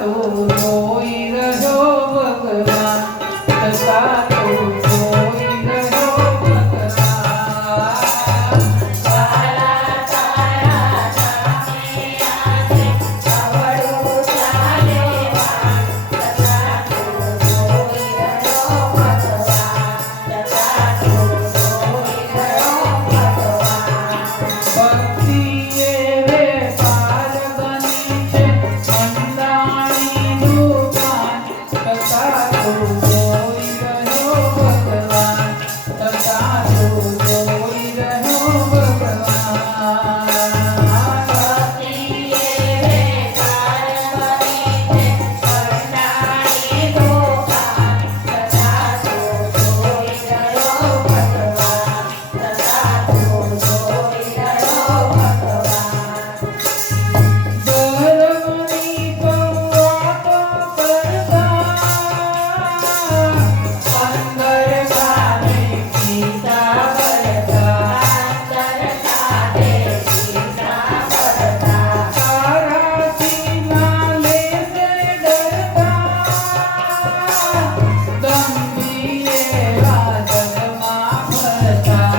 तो જોઈ રહ્યો ભગવાન સતા તો જોઈ રહ્યો ભગવાન તારા તારા નામે આજે અવળું ચાલે વાન સતા તો જોઈ રહ્યો ભગવાન સતા તો જોઈ રહ્યો ભગવાન ભક્તિ એ વેપાર બની છે મંડાણી દુકાન સતા તો જોઈ રહ્યો ભગવાન સતા તો જોઈ રહ્યો ભગવાન ભક્તિએ વેચાર બની છે કરનારી દુકાન સતા તો જોઈ રહ્યો ભગવાન સતા તો જોઈ રહ્યો ભગવાન ધર્મની પંવાતો કરતા અંદર કાને ગીતા કરતા અંદર કાઢે ગીતા કરતા તારાથી ના લેશે ડરતા દંભી એવા જગમાં ફરતા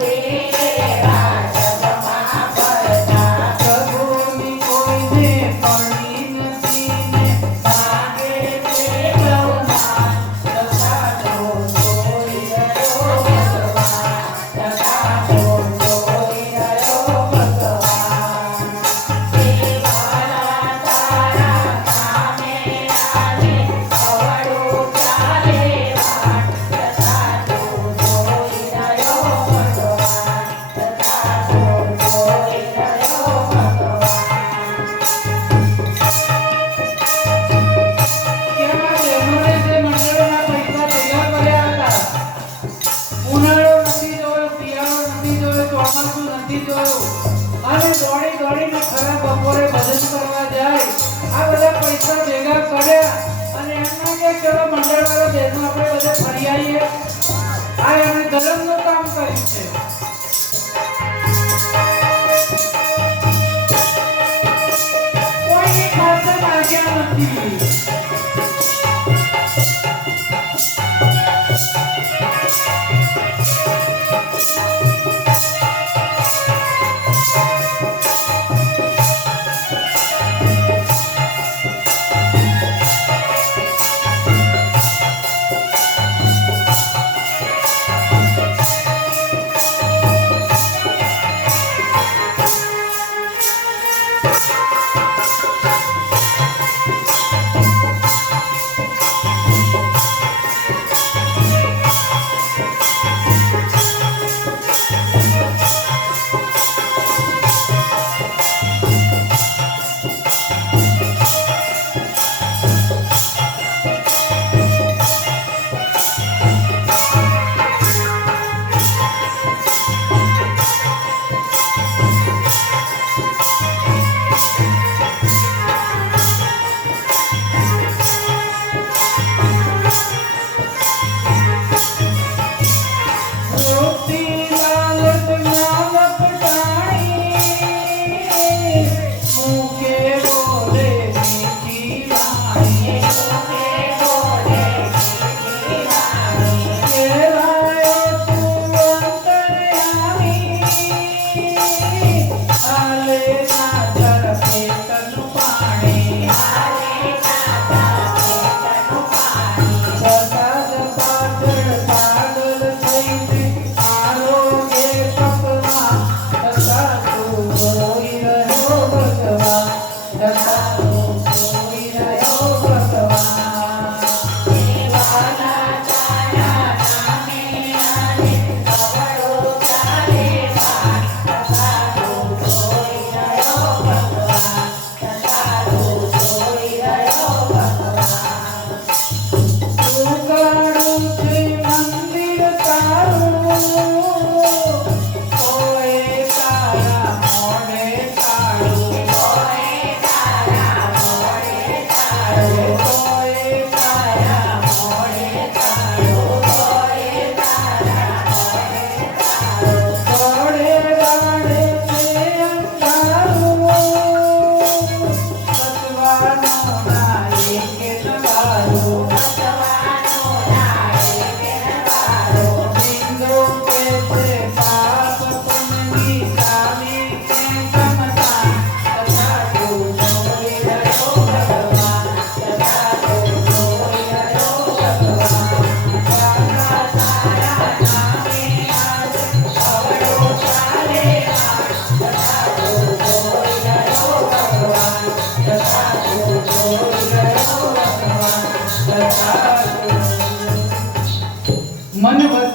દેવા જગમાં ફરતા પ્રભુની કોઈને પડી નથી ને ભાગે છે ભગવાન સતા તો જોઈ રહ્યો ભગવાન સતા તો જોઈ રહ્યો ભગવાન દેવાના તારા નામે આજે અવળું ચાલે વાન સતા તો જોઈ રહ્યો ભગવાન સતા તો જોઈ રહ્યો ભગવાન ઉનાળો નથી જોયો શિયાળો નથી જોયો ચોમાસું નથી જોયું અને દોડી દોડીને ખરા બપોરે ભજન કરવા જાય આ બધા પૈસા ભેગા કર્યા અને એમના કે ચલો મંડળવાળા બહેનો આપણે બધા ફરી આવીએ આ એમણે ધર્મનું કામ કર્યું છે કોઈ પાસે માગ્યા નથી મન વસે